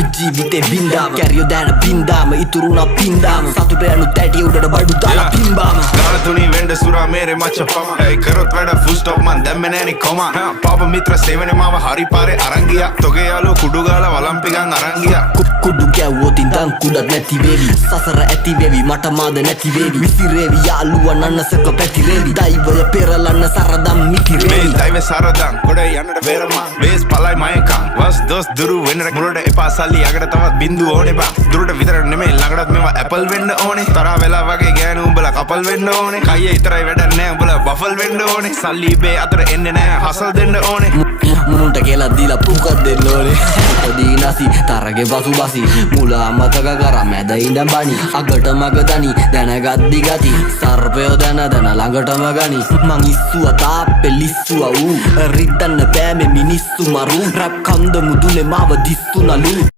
අපි ජීවිතේ බින්දාම කැරියෝ දැන බින්දාම ඉතුරුනා පින්දාම සතුට යනු තැටි උඩට බඩු දාලා පිම්බාම ගාන තුනී වෙන්ඩ සුරා මේරේ මච්ච පම ඇයි කරොත් වැඩ ෆුල් ස්ටොප් මන් දැම්මේ නෑනේ කොම පාප මිත්‍ර සේවනේ මාව හරි පාරේ අරන් ගියා තොගේ යාළුවෝ කුඩු ගාලා වලම්පිකන් අරන් ගියා කුඩු ගැව්වොත් ඉඳන් කුඩක් නැති වේවි සසර ඇති වේවි මට මාද නැති වේවි විසිරේවි යාළුවා නන්නසක පැතිරේවි දෛවය පෙරලන්න සරදම් මිතිරේවි දෛවය සරදම් ගොඩ යන්නට වේරමා වේස් පලයි මයකා වස් දොස් දුරු වෙන්න මුලට එපා සල්ලි යකට තවත් බින්දු ඕනේ බා දුරට විතර නෙමෙයි ළඟටත් මේවා ඇපල් වෙන්න ඕනේ තරහ වෙලා වගේ ගෑනු උඹලා කපල් වෙන්න ඕනේ කයියේ ඉතරයි වැඩක් නෑ උඹලා බෆල් වෙන්න ඕනේ සල්ලි බේ අතර එන්නේ නෑ හසල් දෙන්න ඕනේ මුන්ට කියලා දීලා පුකක් දෙන්න ඕනේ පොඩි නැසි තරගේ පසු බසි මුලා මතක කරා මැද ඉඳන් බණි අගට මග දනි දැනගද්දි ගති සර්පයෝ දැන ළඟටම ගනි මං ඉස්සුවා තාප්පේ ලිස්සුවා ඌ රිද්දන්න බෑ මේ මිනිස්සු මරු රැප් කන්ද මුදුනේ මාව දිස්සුනලු